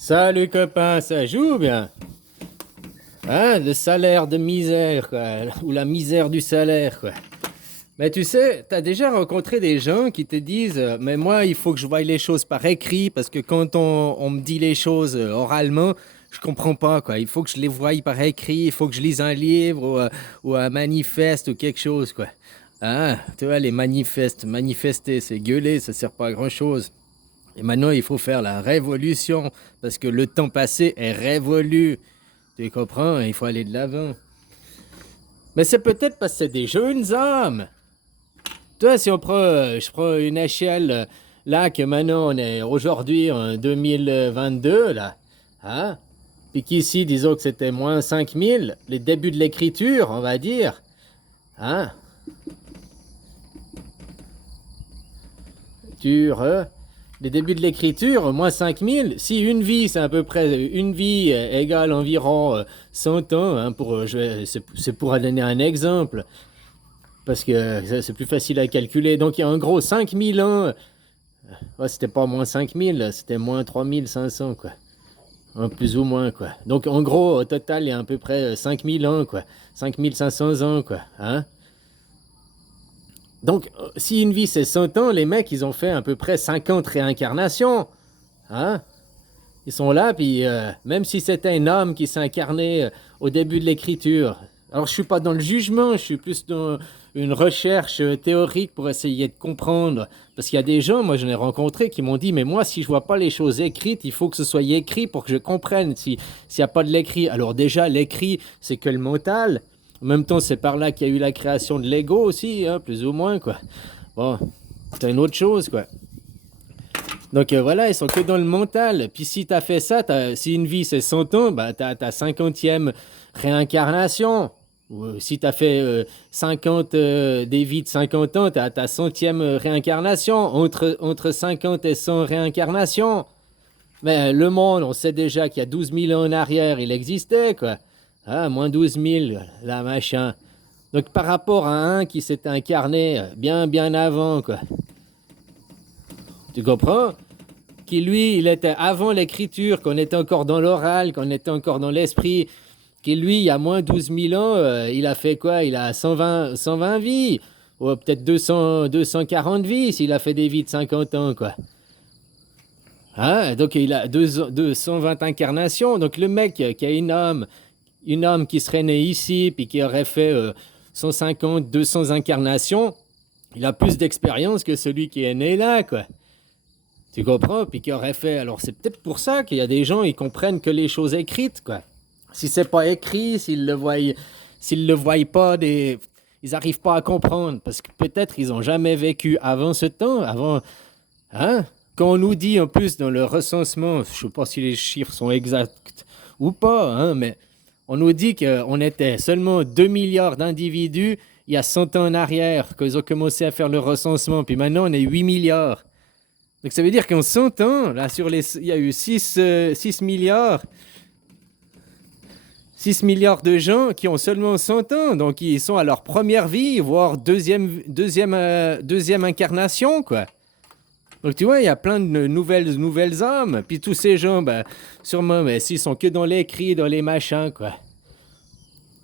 Salut copain, ça joue bien? Hein, le salaire de misère, quoi, ou la misère du salaire, quoi. Mais tu sais, t'as déjà rencontré des gens qui te disent mais moi, il faut que je voie les choses par écrit, parce que quand on me dit les choses oralement, je comprends pas, quoi. Il faut que je les voie par écrit, il faut que je lise un livre ou un manifeste ou quelque chose, quoi. Hein, tu vois, les manifestes, manifester, c'est gueuler, ça sert pas à grand-chose. Et maintenant, il faut faire la révolution, parce que le temps passé est révolu. Tu comprends? Il faut aller de l'avant. Mais c'est peut-être parce que c'est des jeunes hommes. Toi, si on prend, je prends une échelle, là, que maintenant on est aujourd'hui en 2022, là, hein? Puis qu'ici, disons que c'était moins 5000, les débuts de l'écriture, on va dire, hein? Ture, les débuts de l'écriture, moins 5000. Si une vie, c'est à peu près une vie égale environ 100 ans, hein, c'est pour donner un exemple, parce que c'est plus facile à calculer. Donc il y a en gros 5000 ans. Ouais, c'était pas moins 5000, c'était moins 3500, quoi. Plus ou moins, quoi. Donc en gros, au total, il y a à peu près 5000 ans, quoi. 5500 ans, quoi. Hein? Donc, si une vie c'est 100 ans, les mecs, ils ont fait à peu près 50 réincarnations. Hein? Ils sont là, puis même si c'était un homme qui s'incarnait au début de l'écriture. Alors, je suis pas dans le jugement, je suis plus dans une recherche théorique pour essayer de comprendre. Parce qu'il y a des gens, moi je l'ai rencontré, qui m'ont dit, mais moi, si je vois pas les choses écrites, il faut que ce soit écrit pour que je comprenne. S'il n'y a pas de l'écrit, alors déjà, l'écrit, c'est que le mental. En même temps, c'est par là qu'il y a eu la création de l'ego aussi, hein, plus ou moins, quoi. Bon, c'est une autre chose, quoi. Donc voilà, ils sont que dans le mental. Puis si t'as fait ça, si une vie c'est 100 ans, bah t'as ta 50e réincarnation. Ou si t'as fait 50 des vies de 50 ans, t'as ta 100e réincarnation. Entre 50 et 100 réincarnations. Mais le monde, on sait déjà qu'il y a 12 000 ans en arrière, il existait, quoi. Ah, moins 12 000, là, machin. Donc par rapport à un qui s'est incarné bien avant, quoi. Tu comprends? Qui lui, il était avant l'écriture, qu'on était encore dans l'oral, qu'on était encore dans l'esprit, qui lui, il y a moins 12 000 ans, il a fait quoi? Il a 120 vies, ou peut-être 240 vies, s'il a fait des vies de 50 ans, quoi. Hein? Donc il a 220 incarnations, donc le mec qui a une âme qui serait née ici, puis qui aurait fait 150, 200 incarnations, il a plus d'expérience que celui qui est né là, quoi. Tu comprends? Puis qui aurait fait. Alors, c'est peut-être pour ça qu'il y a des gens, ils comprennent que les choses écrites, quoi. Si c'est pas écrit, s'ils le voient pas, ils arrivent pas à comprendre. Parce que peut-être ils ont jamais vécu avant ce temps, avant. Hein? Quand on nous dit en plus dans le recensement, je sais pas si les chiffres sont exacts ou pas, hein, mais on nous dit qu'on était seulement 2 milliards d'individus il y a 100 ans en arrière, qu'ils ont commencé à faire le recensement. Puis maintenant, on est 8 milliards. Donc ça veut dire qu'en 100 ans, là, il y a eu 6 milliards, 6 milliards de gens qui ont seulement 100 ans. Donc ils sont à leur première vie, voire deuxième incarnation, quoi. Donc tu vois, il y a plein de nouvelles âmes. Puis tous ces gens, ben, sûrement, mais s'ils sont que dans les cris, dans les machins, quoi.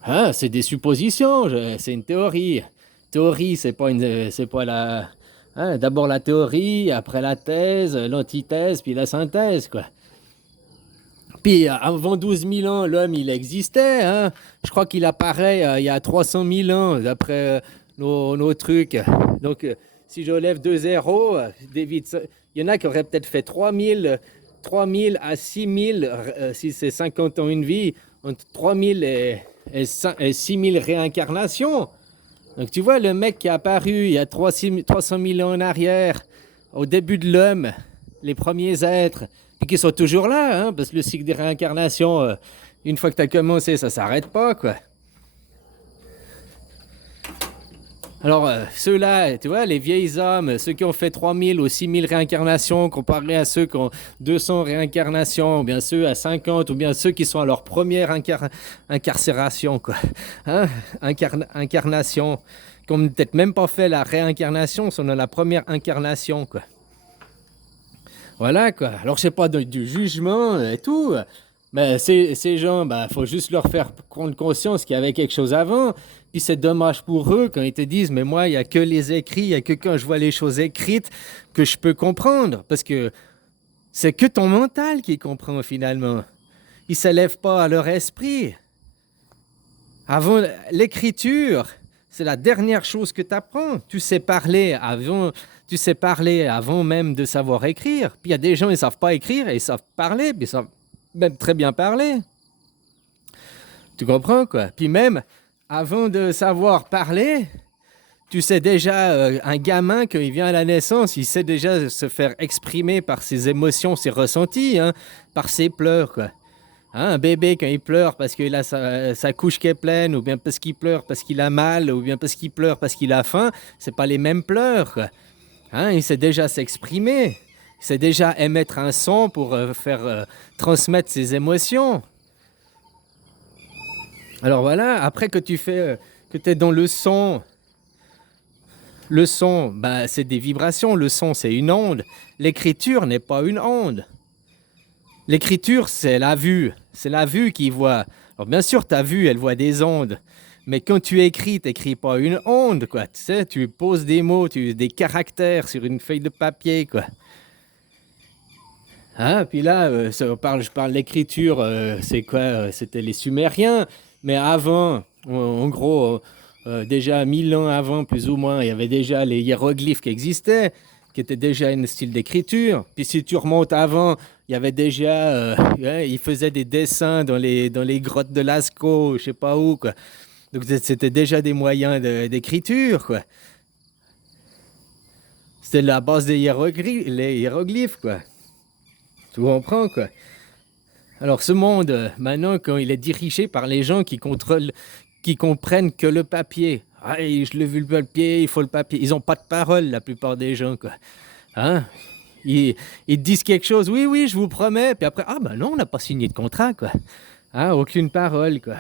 Ah, c'est des suppositions, c'est une théorie. Théorie, c'est pas la. Hein, d'abord la théorie, après la thèse, l'antithèse, puis la synthèse, quoi. Puis avant 12 000 ans, l'homme, il existait. Hein. Je crois qu'il apparaît il y a 300 000 ans, d'après nos trucs. Donc, si j'enlève 2 zéros, il y en a qui auraient peut-être fait 3 000 à 6 000, si c'est 50 ans une vie, entre 3 000 et 6 000 réincarnations. Donc tu vois, le mec qui est apparu il y a 300 000 ans en arrière, au début de l'homme, les premiers êtres, puis qui sont toujours là, hein, parce que le cycle des réincarnations, une fois que tu as commencé, ça s'arrête pas, quoi. Alors, ceux-là, tu vois, les vieils hommes, ceux qui ont fait 3000 ou 6000 réincarnations, comparés à ceux qui ont 200 réincarnations, ou bien ceux à 50, ou bien ceux qui sont à leur première incarcération, quoi. Hein? Incarnation. Qui n'ont peut-être même pas fait la réincarnation, sont dans la première incarnation, quoi. Voilà, quoi. Alors, c'est pas du jugement et tout, mais ces gens, bah, faut juste leur faire prendre conscience qu'il y avait quelque chose avant. Puis c'est dommage pour eux quand ils te disent, mais moi, il y a que les écrits, il y a que quand je vois les choses écrites que je peux comprendre. Parce que c'est que ton mental qui comprend finalement. Ils ne s'élèvent pas à leur esprit. Avant l'écriture, c'est la dernière chose que tu apprends. Tu sais parler avant même de savoir écrire. Puis il y a des gens, ils ne savent pas écrire et ils savent parler, puis ils savent même très bien parler. Tu comprends, quoi? Puis même, avant de savoir parler, tu sais déjà, un gamin, quand il vient à la naissance, il sait déjà se faire exprimer par ses émotions, ses ressentis, hein, par ses pleurs, quoi. Hein, un bébé, quand il pleure parce qu'il a sa couche qui est pleine, ou bien parce qu'il pleure parce qu'il a mal, ou bien parce qu'il pleure parce qu'il a faim, c'est pas les mêmes pleurs, quoi. Hein, il sait déjà s'exprimer. Il sait déjà émettre un son pour faire transmettre ses émotions. Alors voilà, après que tu fais, que tu es dans le son, bah, c'est des vibrations, le son c'est une onde. L'écriture n'est pas une onde. L'écriture c'est la vue qui voit. Alors bien sûr, ta vue, elle voit des ondes. Mais quand tu écris, tu n'écris pas une onde, quoi. Tu sais, tu poses des mots, des caractères sur une feuille de papier, quoi. Hein, puis là, je parle de l'écriture, c'est quoi? C'était les Sumériens. Mais avant, en gros, déjà 1000 ans avant, plus ou moins, il y avait déjà les hiéroglyphes qui existaient, qui étaient déjà un style d'écriture. Puis si tu remontes avant, il y avait déjà, ouais, ils faisaient des dessins dans les grottes de Lascaux, je sais pas où, quoi. Donc c'était déjà des moyens d'écriture, quoi. C'était la base des les hiéroglyphes, quoi. Tu comprends, quoi. Alors ce monde, maintenant, quand il est dirigé par les gens qui comprennent que le papier. Ah, je l'ai vu le papier, il faut le papier. Ils n'ont pas de parole, la plupart des gens, quoi. Hein? Ils disent quelque chose, oui, oui, je vous promets. Puis après, ah ben non, on n'a pas signé de contrat, quoi. Hein? Aucune parole, quoi.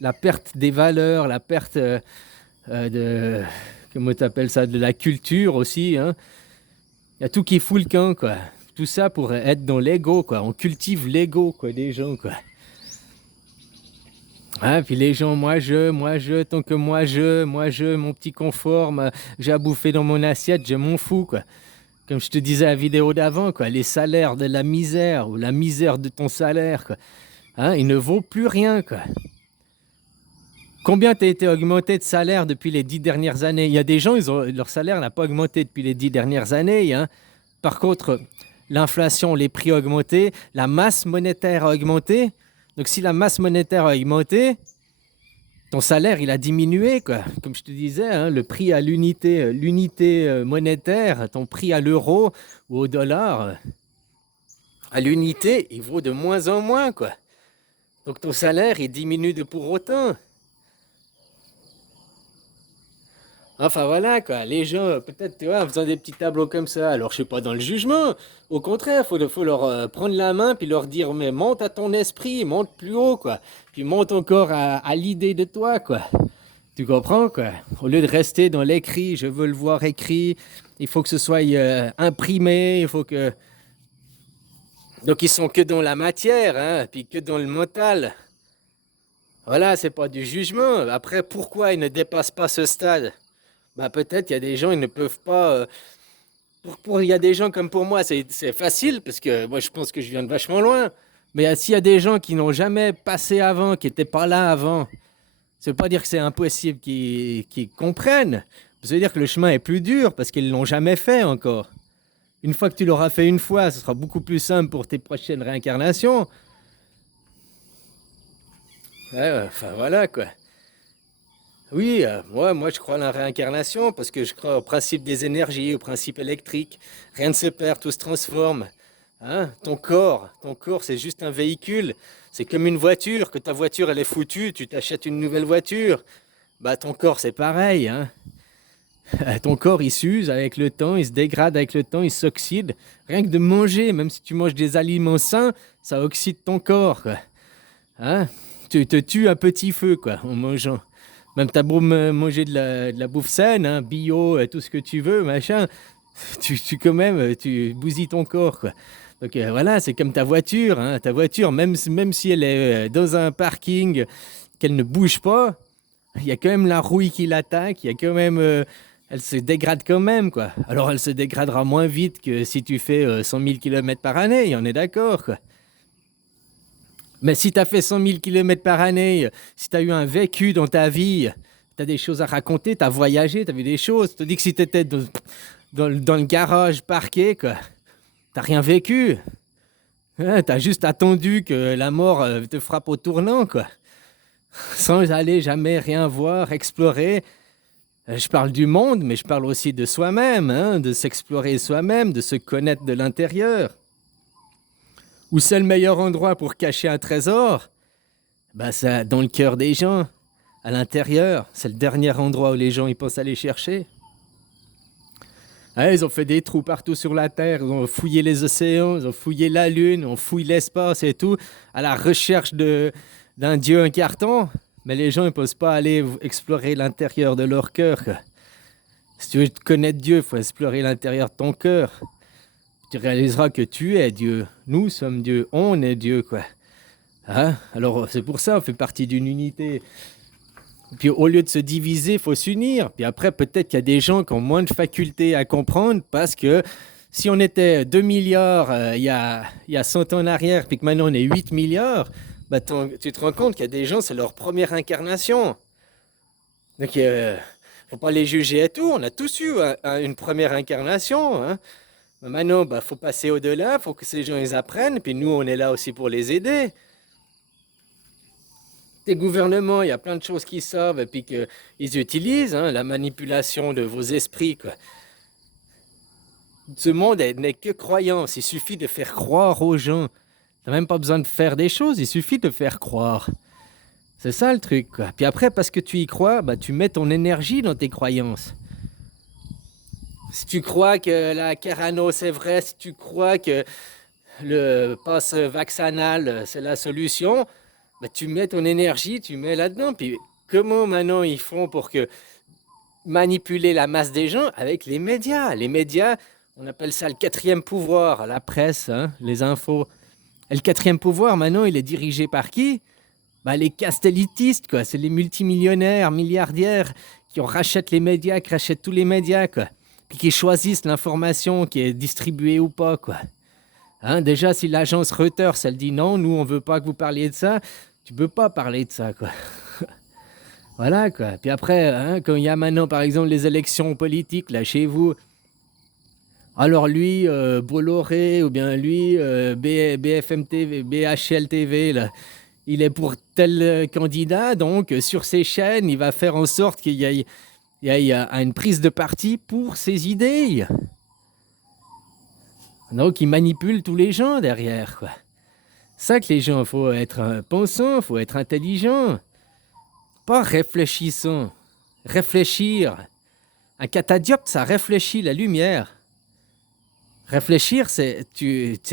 La perte des valeurs, la perte de... Comment tu appelles ça? De la culture aussi, hein? Il y a tout qui fout le camp, quoi. Tout ça pour être dans l'ego, quoi. On cultive l'ego, quoi, des gens, quoi. Ah, puis les gens, tant que mon petit confort, j'ai à bouffer dans mon assiette, je m'en fous, quoi. Comme je te disais à la vidéo d'avant, quoi, les salaires de la misère ou la misère de ton salaire, quoi. Hein, il ne vaut plus rien, quoi. Combien t'as été augmenté de salaire depuis les 10 dernières années? Il y a des gens, leur salaire n'a pas augmenté depuis les 10 dernières années, hein. Par contre, l'inflation, les prix ont augmenté, la masse monétaire a augmenté. Donc si la masse monétaire a augmenté, ton salaire, il a diminué, quoi. Comme je te disais, hein, le prix à l'unité monétaire, ton prix à l'euro ou au dollar, à l'unité, il vaut de moins en moins, quoi. Donc ton salaire, il diminue de pour autant. Enfin voilà, quoi. Les gens, peut-être, tu vois, en faisant des petits tableaux comme ça, alors je suis pas dans le jugement. Au contraire, faut leur prendre la main puis leur dire, mais monte à ton esprit, monte plus haut, quoi. Puis monte encore à l'idée de toi, quoi. Tu comprends, quoi? Au lieu de rester dans l'écrit, je veux le voir écrit, il faut que ce soit imprimé, il faut que... Donc ils sont que dans la matière, hein, puis que dans le mental. Voilà, c'est pas du jugement. Après, pourquoi ils ne dépassent pas ce stade? Bah peut-être il y a des gens, ils ne peuvent pas... il y a des gens comme pour moi, c'est facile, parce que moi je pense que je viens de vachement loin. Mais s'il y a des gens qui n'ont jamais passé avant, qui n'étaient pas là avant, ça veut pas dire que c'est impossible qu'ils comprennent. Ça veut dire que le chemin est plus dur parce qu'ils l'ont jamais fait encore. Une fois que tu l'auras fait une fois, ce sera beaucoup plus simple pour tes prochaines réincarnations. Ouais, enfin voilà, quoi. Oui, moi je crois à la réincarnation parce que je crois au principe des énergies, au principe électrique. Rien ne se perd, tout se transforme. Hein? Ton corps c'est juste un véhicule. C'est comme une voiture, que ta voiture elle est foutue, tu t'achètes une nouvelle voiture. Bah ton corps c'est pareil, hein. Ton corps il s'use avec le temps, il se dégrade avec le temps, il s'oxyde. Rien que de manger, même si tu manges des aliments sains, ça oxyde ton corps, quoi. Hein? Tu te tues à petit feu, quoi, en mangeant. Même t'as beau manger de la bouffe saine, hein, bio, tout ce que tu veux, machin, Quand même, tu bousilles ton corps, quoi. Donc voilà, c'est comme ta voiture, hein. Ta voiture, même si elle est dans un parking, qu'elle ne bouge pas, il y a quand même la rouille qui l'attaque, il y a quand même, elle se dégrade quand même, quoi. Alors elle se dégradera moins vite que si tu fais 100 000 km par année, on est d'accord, quoi. Mais si tu as fait 100 000 km par année, si tu as eu un vécu dans ta vie, tu as des choses à raconter, tu as voyagé, tu as vu des choses. Je te dis que si tu étais dans le garage parqué, quoi, tu rien vécu. Hein, tu as juste attendu que la mort te frappe au tournant, quoi. Sans aller jamais rien voir, explorer. Je parle du monde, mais je parle aussi de soi-même, hein, de s'explorer soi-même, de se connaître de l'intérieur. Où c'est le meilleur endroit pour cacher un trésor? Bah, c'est dans le cœur des gens, à l'intérieur. C'est le dernier endroit où les gens ils pensent aller chercher. Ah, ils ont fait des trous partout sur la Terre, ils ont fouillé les océans, ils ont fouillé la Lune, on fouille l'espace et tout, à la recherche d'un Dieu en carton. Mais les gens ne peuvent pas aller explorer l'intérieur de leur cœur. Si tu veux connaître Dieu, il faut explorer l'intérieur de ton cœur. Tu réaliseras que tu es Dieu. Nous sommes Dieu. On est Dieu, quoi. Hein? Alors, c'est pour ça, on fait partie d'une unité. Puis, au lieu de se diviser, il faut s'unir. Puis après, peut-être qu'il y a des gens qui ont moins de facultés à comprendre parce que si on était 2 milliards il y a 100 ans en arrière, puis que maintenant on est 8 milliards, bah, tu te rends compte qu'il y a des gens, c'est leur première incarnation. Donc, il ne faut pas les juger et tout. On a tous eu une première incarnation, hein. Maintenant, il faut passer au-delà, il faut que ces gens ils apprennent, puis nous, on est là aussi pour les aider. Les gouvernements, il y a plein de choses qu'ils savent et puis qu'ils utilisent, hein, la manipulation de vos esprits, quoi. Ce monde n'est que croyance, il suffit de faire croire aux gens. Tu n'as même pas besoin de faire des choses, il suffit de faire croire. C'est ça le truc, quoi. Puis après, parce que tu y crois, bah, tu mets ton énergie dans tes croyances. Si tu crois que la Carano c'est vrai, si tu crois que le pass vaccinal c'est la solution, bah, tu mets ton énergie, tu mets là-dedans. Puis comment maintenant ils font pour manipuler la masse des gens avec les médias? Les médias, on appelle ça le quatrième pouvoir, la presse, hein, les infos. Et le quatrième pouvoir maintenant il est dirigé par qui? Bah, les castellitistes, quoi. C'est les multimillionnaires, milliardaires qui rachètent les médias, qui rachètent tous les médias, quoi. Puis qui choisissent l'information qui est distribuée ou pas, quoi. Hein, déjà, si l'agence Reuters, elle dit non, nous, on veut pas que vous parliez de ça, tu peux pas parler de ça, quoi. Voilà, quoi. Puis après, hein, quand il y a maintenant, par exemple, les élections politiques, là, chez vous, alors lui, Bolloré, ou bien lui, BFM TV, BHL TV, là, il est pour tel candidat, donc sur ses chaînes, il va faire en sorte qu'il y ait une prise de parti pour ses idées. Donc, il manipule tous les gens derrière, quoi. C'est ça que les gens, il faut être pensant, il faut être intelligent. Pas réfléchissant. Réfléchir. Un catadioptre, ça réfléchit la lumière. Réfléchir, c'est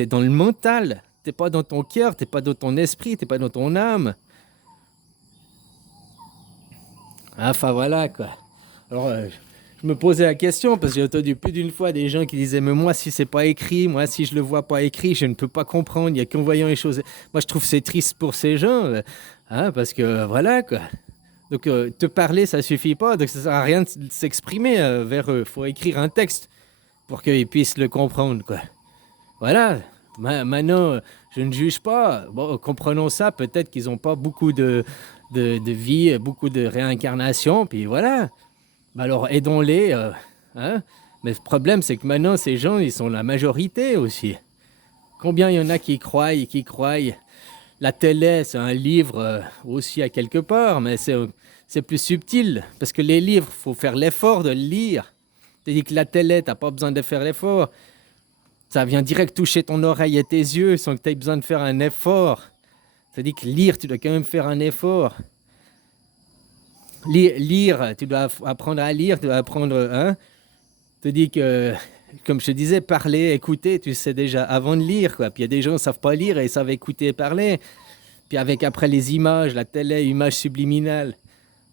dans le mental. T'es pas dans ton cœur, t'es pas dans ton esprit, t'es pas dans ton âme. Enfin, voilà, quoi. Alors, je me posais la question parce que j'ai entendu plus d'une fois des gens qui disaient mais moi si c'est pas écrit, moi si je le vois pas écrit, je ne peux pas comprendre. Il n'y a qu'en voyant les choses. Moi je trouve c'est triste pour ces gens, hein, parce que voilà, quoi. Donc te parler ça suffit pas, donc ça sert à rien de s'exprimer vers eux. Faut écrire un texte pour qu'ils puissent le comprendre, quoi. Voilà. Maintenant je ne juge pas. Bon, comprenons ça. Peut-être qu'ils n'ont pas beaucoup de vie, beaucoup de réincarnation, puis voilà. Alors aidons-les, hein? Mais le problème, c'est que maintenant, ces gens, ils sont la majorité aussi. Combien il y en a qui croient et qui croient? La télé, c'est un livre aussi à quelque part, mais c'est plus subtil. Parce que les livres, il faut faire l'effort de le lire. C'est-à-dire que la télé, tu n'as pas besoin de faire l'effort. Ça vient direct toucher ton oreille et tes yeux sans que tu aies besoin de faire un effort. C'est-à-dire que lire, tu dois quand même faire un effort. Lire, tu dois apprendre à lire, tu dois apprendre, hein. Je te dis que, comme je te disais, parler, écouter, tu sais déjà avant de lire, quoi. Puis il y a des gens qui ne savent pas lire et ils savent écouter et parler. Puis avec après les images, la télé, images subliminales.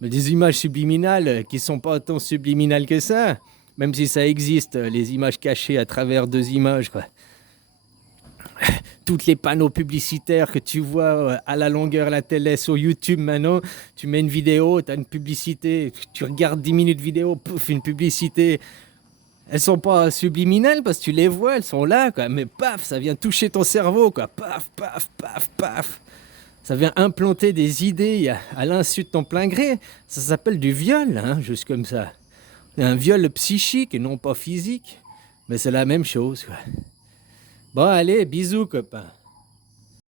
Mais des images subliminales qui ne sont pas tant subliminales que ça. Même si ça existe, les images cachées à travers 2 images, quoi. Toutes les panneaux publicitaires que tu vois à la longueur la télé sur YouTube maintenant, tu mets une vidéo, tu as une publicité, tu regardes 10 minutes de vidéo, pouf, une publicité. Elles sont pas subliminales parce que tu les vois, elles sont là, quoi. Mais paf, ça vient toucher ton cerveau, quoi. Paf, paf, paf, paf. Ça vient implanter des idées à l'insu de ton plein gré. Ça s'appelle du viol, hein, juste comme ça. Un viol psychique et non pas physique. Mais c'est la même chose, quoi. Bon, allez, bisous, copain.